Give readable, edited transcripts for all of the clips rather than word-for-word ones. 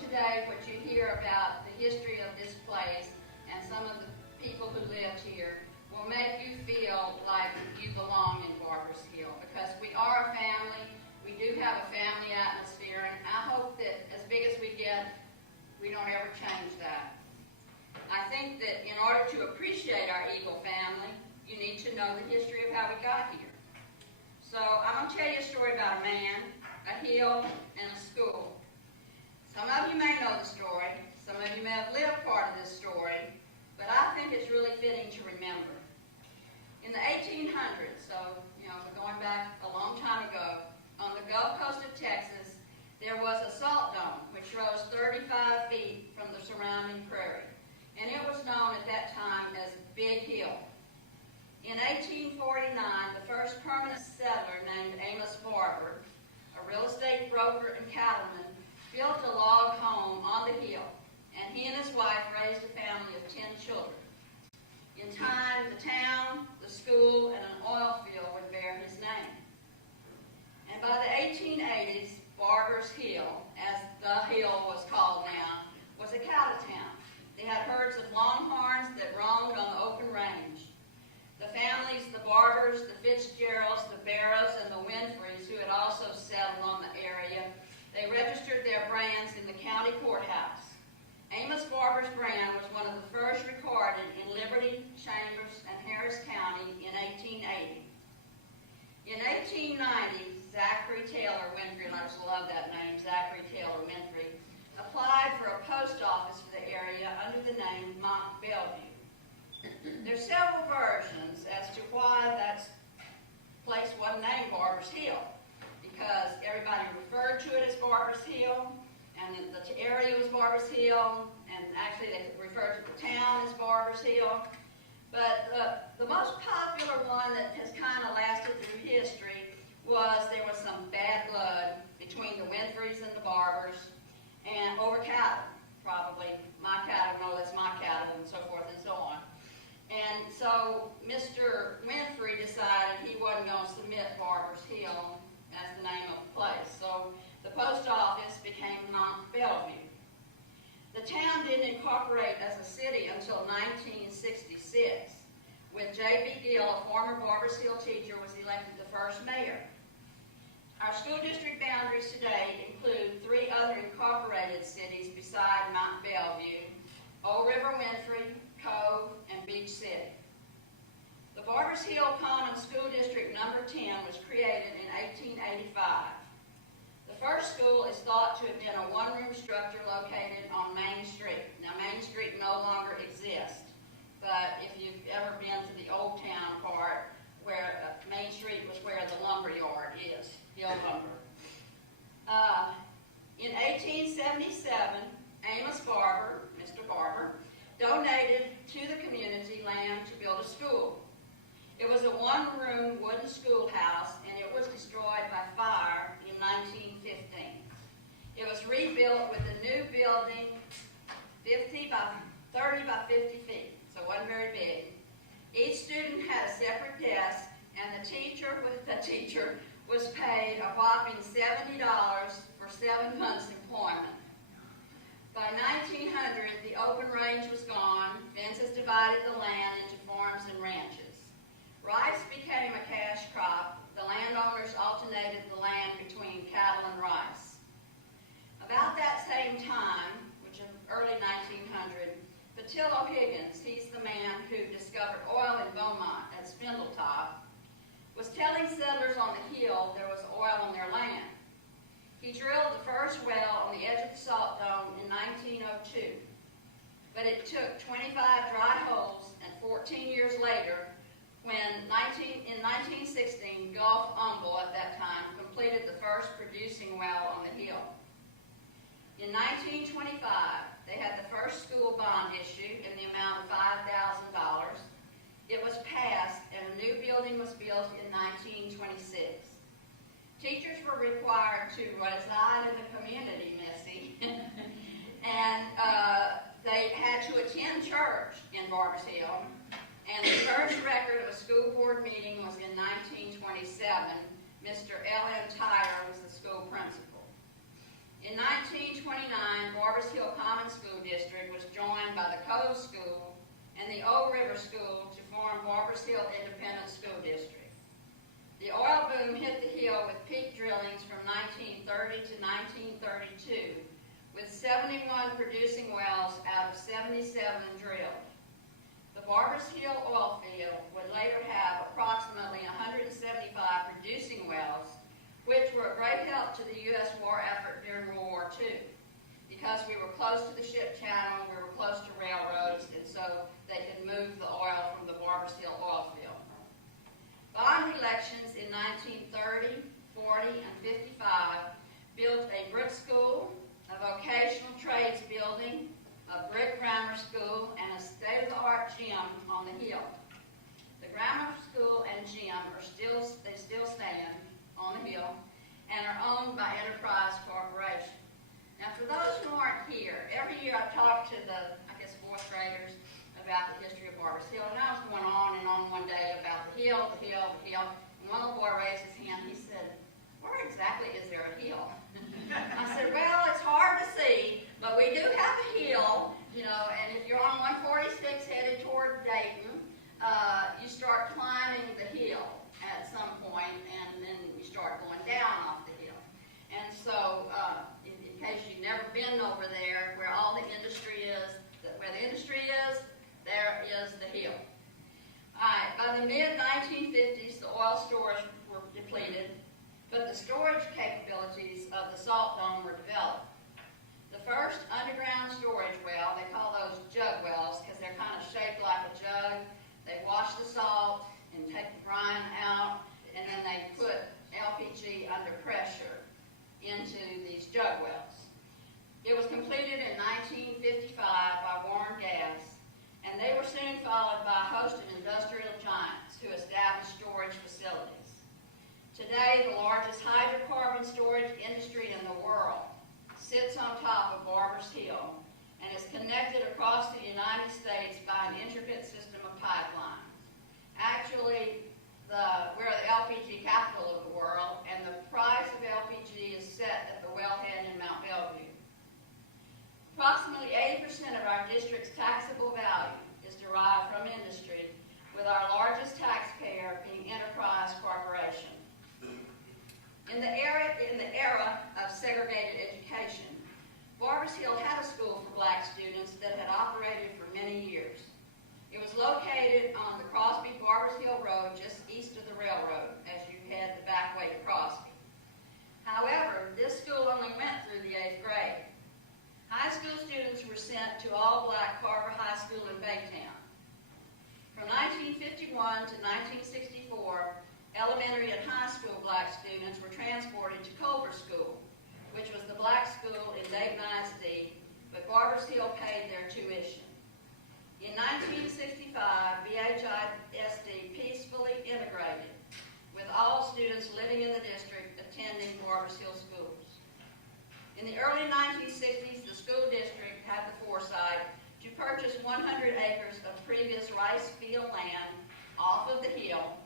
today what you hear about the history of this place and some of the people who lived here will make you feel like you belong in Barbers Hill, because we are a family. We do have a family atmosphere, and I hope that as big as we get, we don't ever change that. I think that in order to appreciate our Eagle family, you need to know the history of how we got here. So I'm going to tell you a story about a man, a hill, and a school. Some of you may know the story. Some of you may have lived part of this story, but I think it's really fitting to remember. In the 1800s, so we're going back a long time ago, on the Gulf Coast of Texas, there was a salt dome which rose 35 feet from the surrounding prairie, and it was known at that time as Big Hill. In 1849, the first permanent settler named Amos Barber, a real estate broker and cattleman, built a log home on the hill, and he and his wife raised a family of 10 children. In time, the town, the school, and an oil field would bear his name. And by the 1880s, Barbers Hill, as the hill was called now, was a cattle town. They had herds of longhorns that roamed on the open range. The families, the Barbers, the Fitzgeralds, the Barrows, and the Winfreys, who had also settled on the area, they registered their brands in the county courthouse. Amos Barber's brand was one of the first recorded in Liberty, Chambers, and Harris County in 1880. In 1890, Zachary Taylor Winfrey, and I just love that name, Zachary Taylor Winfrey, applied for a post office for the area under the name Mont Bellevue. There's several versions as to why that place wasn't named Barbers Hill, because everybody referred to it as Barbers Hill, and the area was Barbers Hill, and actually they referred to the town as Barbers Hill. But the most popular one that has kind of lasted through history was there was some bad blood between the Winfreys and the Barbers, and over cattle, probably. My cattle, no, that's my cattle, and so forth and so on. And so Mr. Winfrey decided he wasn't going to submit Barbers Hill as the name of the place. So the post office became Mont Bellevue. The town didn't incorporate as a city until 1966, when J.B. Gill, a former Barbers Hill teacher, was elected the first mayor. Our school district boundaries today include 3 other incorporated cities beside Mont Bellevue: Old River Winfrey, Cove, and Beach City. The Barbers Hill Common School District number 10 was created in 1885. The first school is thought to have been a one-room structure located on Main Street. Now, Main Street no longer exists, but if you've ever been to the Old Town part, where Main Street was where the lumber yard is, Hill Lumber. In 1877, Amos Barber, Mr. Barber, donated to the community land to build a school. It was a one-room wooden schoolhouse, and it was destroyed by fire in 1915. It was rebuilt with a new building 30 by 50 feet, so it wasn't very big. Each student had a separate desk, and the teacher was paid a whopping $70 for 7 months' employment. By 1900, the open range was gone. Fences divided the land into farms and ranches. Rice became a cash crop. The landowners alternated the land between cattle and rice. About that same time, which is early 1900, Patillo Higgins, he's the man who discovered oil in Beaumont at Spindletop, was telling settlers on the hill there was oil in their land. He drilled the first well on the edge of the salt dome in 1902, but it took 25 dry holes, and 14 years later, when in 1916, Gulf Humble at that time completed the first producing well on the hill. In 1925, they had the first school bond issued in the amount of $5,000. It was passed, and a new building was built in 1926. Teachers were required to reside in the community, Missy, and they had to attend church in Barbers Hill. And the first record of a school board meeting was in 1927. Mr. L.M. Tyler was the school principal. In 1929, Barbers Hill Common School District was joined by the Cove School and the Old River School to form Barbers Hill Independent School District. The oil boom hit the hill with peak drillings from 1930 to 1932, with 71 producing wells out of 77 drilled. The Barbers Hill oil field would later have approximately 175 producing wells, which were a great help to the U.S. war effort during World War II. Because we were close to the ship channel, we were close to railroads, and so they could move the oil from the Barbers Hill oil field. Bond elections in 1930, 40, and 55 built a brick school, a vocational trades building, a brick grammar school, and a state-of-the-art gym on the hill. The grammar school and gym they still stand on the hill and are owned by Enterprise Corporation. Now, for those who aren't here, every year I talk to the, fourth graders about the history of Barbers Hill, and I was going on and on one day about the hill, and one little boy raised his hand. He said, "Where exactly is there a hill?" I said, "Well, it's hard to see, but we do have a hill, and if you're on 146 headed toward Dayton, you start climbing the hill at some point, and then you start going down off the hill. And so, in case you've never been over there, where all the industry is, there is the hill." All right, by the mid-1950s, the oil stores were depleted, but the storage capabilities of the salt dome were developed. The first underground storage well, they call those jug wells because they're kind of shaped like a jug. They wash the salt and take the brine out, and then they put LPG under pressure into these jug wells. It was completed in 1955 by Warren Gas, and they were soon followed by a host of industrial giants who established storage facilities. Today, the largest hydrocarbon storage industry in the world sits on top of Barbers Hill and is connected across the United States by an intricate system of pipelines. Actually, we're the LPG capital of the world, and the price of LPG is set at the wellhead in Mount Bellevue. Approximately 80% of our district's taxable value is derived from industry, with our largest taxpayer being Enterprise Corporation. In the era of segregated education, Barbers Hill had a school for black students that had operated for many years. It was located on the Crosby-Barbers Hill Road just east of the railroad as you head the back way to Crosby. However, this school only went through the 8th grade. High school students were sent to all-black Carver High School in Baytown. From 1951 to 1964, elementary and high school black students were transported to Culver School, which was the black school in Dayton ISD, but Barbers Hill paid their tuition. In 1965, BHISD peacefully integrated, with all students living in the district attending Barbers Hill schools. In the early 1960s, the school district had the foresight to purchase 100 acres of previous rice field land off of the hill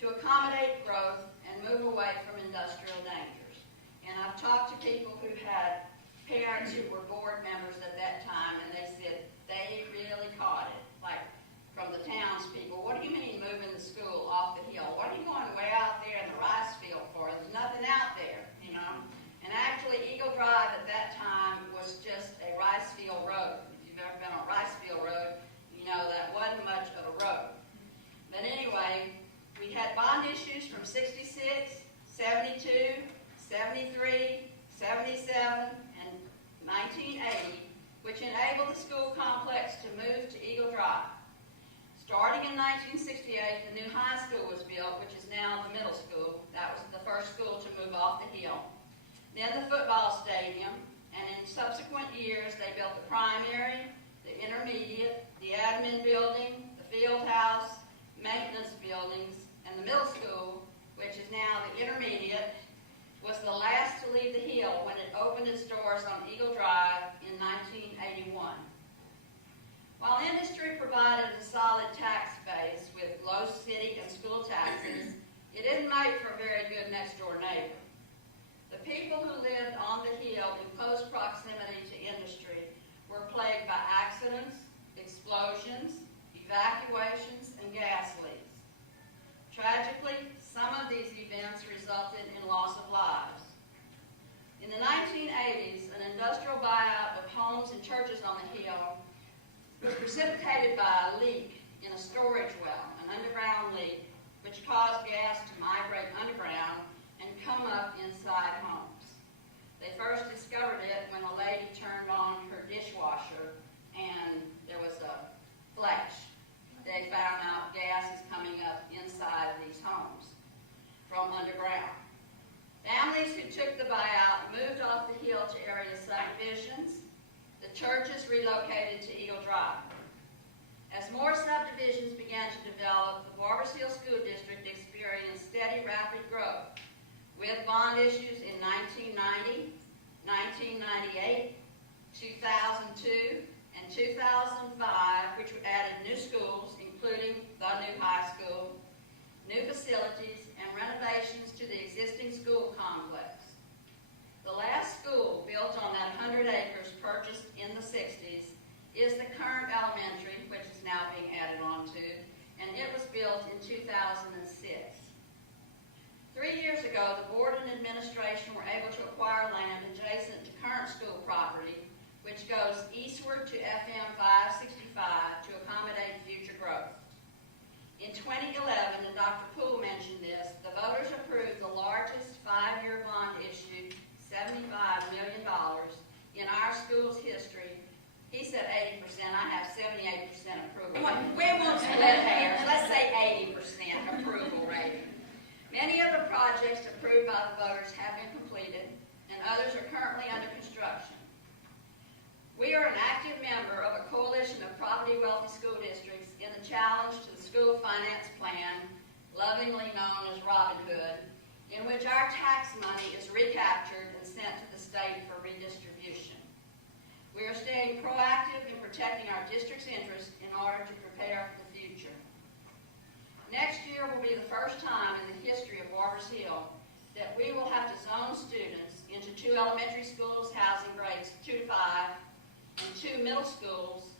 to accommodate growth and move away from industrial dangers. And I've talked to people who had parents who were board members at that time, and they said they really caught it, like from the townspeople. "What do you mean moving the school off the hill? What are you going way out there in the rice field for? There's nothing out there, And actually, Eagle Drive at that time was just a rice field road. If you've ever been on Rice Field Road, you know that wasn't much of a road. But anyway, we had bond issues from 66, 72, 73, 77, and 1980, which enabled the school complex to move to Eagle Drive. Starting in 1968, the new high school was built, which is now the middle school. That was the first school to move off the hill. Then the football stadium, and in subsequent years, they built the primary, the intermediate, the admin building, the field house, maintenance buildings, and the middle school, which is now the intermediate, was the last to leave the hill when it opened its doors on Eagle Drive in 1981. While industry provided a solid tax base with low city and school taxes, it didn't make for a very good next-door neighbor. The people who lived on the hill in close proximity to industry evacuations, and gas leaks. Tragically, some of these events resulted in loss of lives. In the 1980s, an industrial buyout of homes and churches on the Hill was precipitated by a leak in a storage well, an underground leak, which caused gas to migrate underground and come up inside homes. They first discovered it when a lady turned on her dishwasher and there was a flash. They found out gas is coming up inside these homes from underground. Families who took the buyout moved off the Hill to area subdivisions. The churches relocated to Eagle Drive. As more subdivisions began to develop, the Barbers Hill School District experienced steady, rapid growth, with bond issues in 1990, 1998, 2002, and 2005, which added new schools, including the new high school, new facilities, and renovations to the existing school complex. The last school, built on that 100 acres purchased in the 60s, is the current elementary, which is now being added on to, and it was built in 2006. 3 years ago, the board and administration were able to acquire land adjacent to current school property, which goes eastward to FM 565 to accommodate future growth. In 2011, and Dr. Poole mentioned this, the voters approved the largest 5-year bond issue, $75 million, in our school's history. He said 80%, I have 78% approval. We won't split hairs, let's say 80% approval rating. Many of the projects approved by the voters have been completed, and others are currently under construction. We are an active member of a coalition of property-wealthy school districts in the challenge to the school finance plan, lovingly known as Robin Hood, in which our tax money is recaptured and sent to the state for redistribution. We are staying proactive in protecting our district's interests in order to prepare for the future. Next year will be the first time in the history of Barbers Hill that we will have to zone students into 2 elementary schools housing grades 2 to 5 and 2 middle schools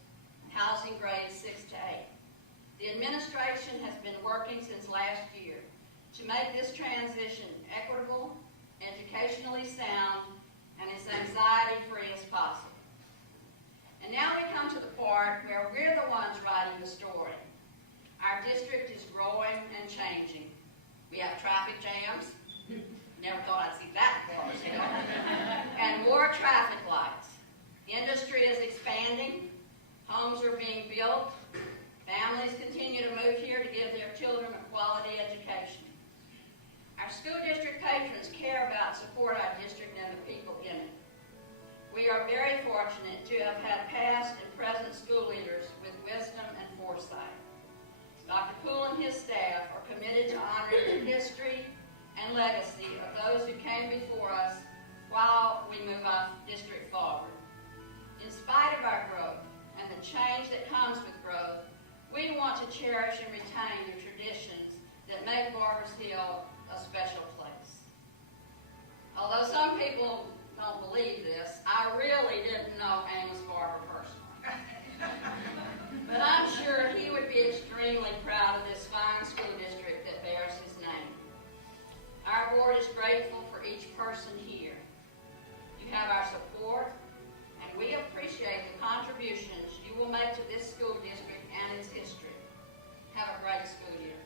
housing grades 6 to 8. The administration has been working since last year to make this transition equitable, educationally sound, and as anxiety-free as possible. And now we come to the part where we're the ones writing the story. Our district is growing and changing. We have traffic jams. Never thought I'd see that before, and more traffic lights. Industry is expanding. Homes are being built. Families continue to move here to give their children a quality education. Our school district patrons care about and support our district and the people in it. We are very fortunate to have had past and present school leaders with wisdom and foresight. Dr. Poole and his staff are committed to honoring the history and legacy of those who came before us while we move our district forward. In spite of our growth and the change that comes with growth, we want to cherish and retain the traditions that make Barbers Hill a special place. Although some people don't believe this, I really didn't know Amos Barber personally. But I'm sure he would be extremely proud of this fine school district that bears his name. Our board is grateful for each person here. You have our support, and we appreciate the contributions you will make to this school district and its history. Have a great school year.